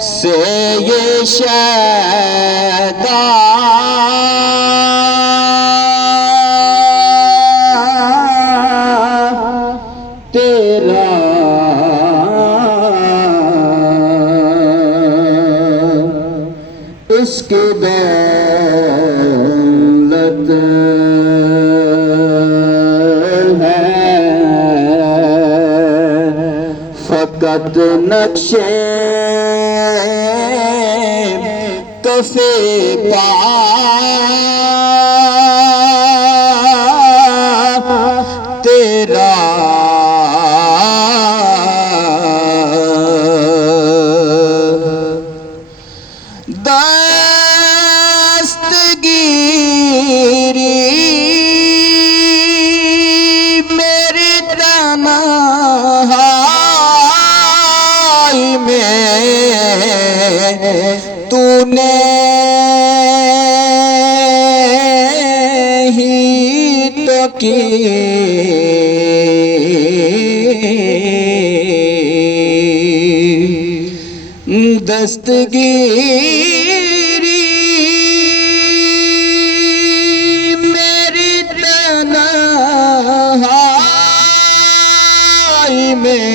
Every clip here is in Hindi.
से ये शैतान तेरा इसकी दौलत है फकत नक्शे कफे पा तेरा दस्तगीरी मेरी तन्हाई में तूने ही तो की दस्तगीरी मेरी तन्हाई में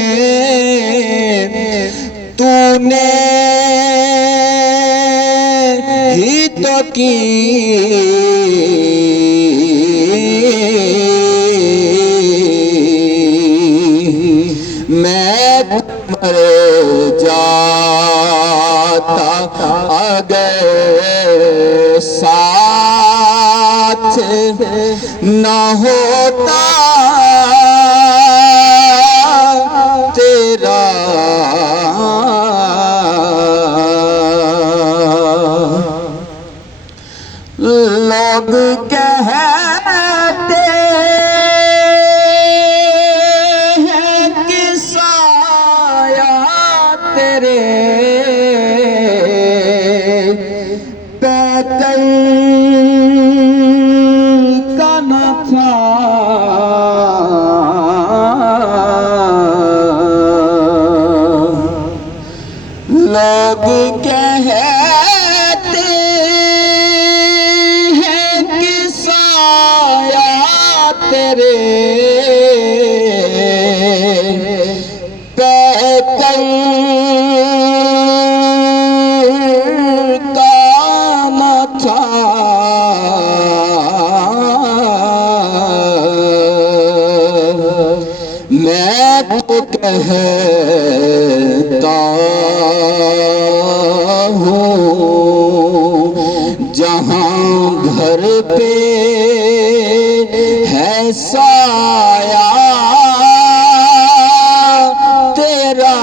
तूने ही तो की मैं मर जाता अगर साथ न होता तेरा लोग कहते हैं कि साया तेरे पैदल का न था लोग कहते हैं कि साया तेरे पैदल का न था मैं तो कहता हूँ जहाँ घर पे है साया तेरा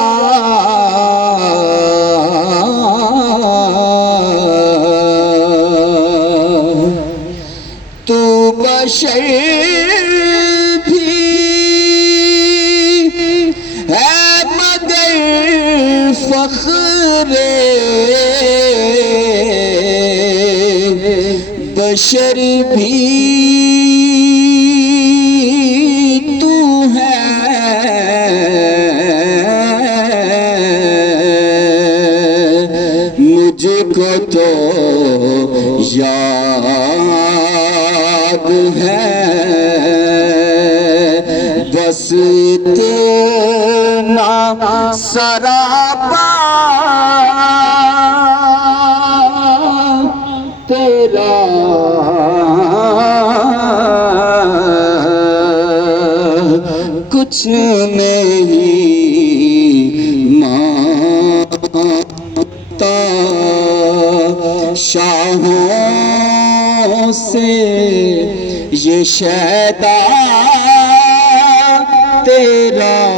तू बशर फख्रे बशर भी तू है मुझको तो याद है बस तेरा सरापा तेरा कुछ नहीं मांगता शाहों से ये शैतान तेरा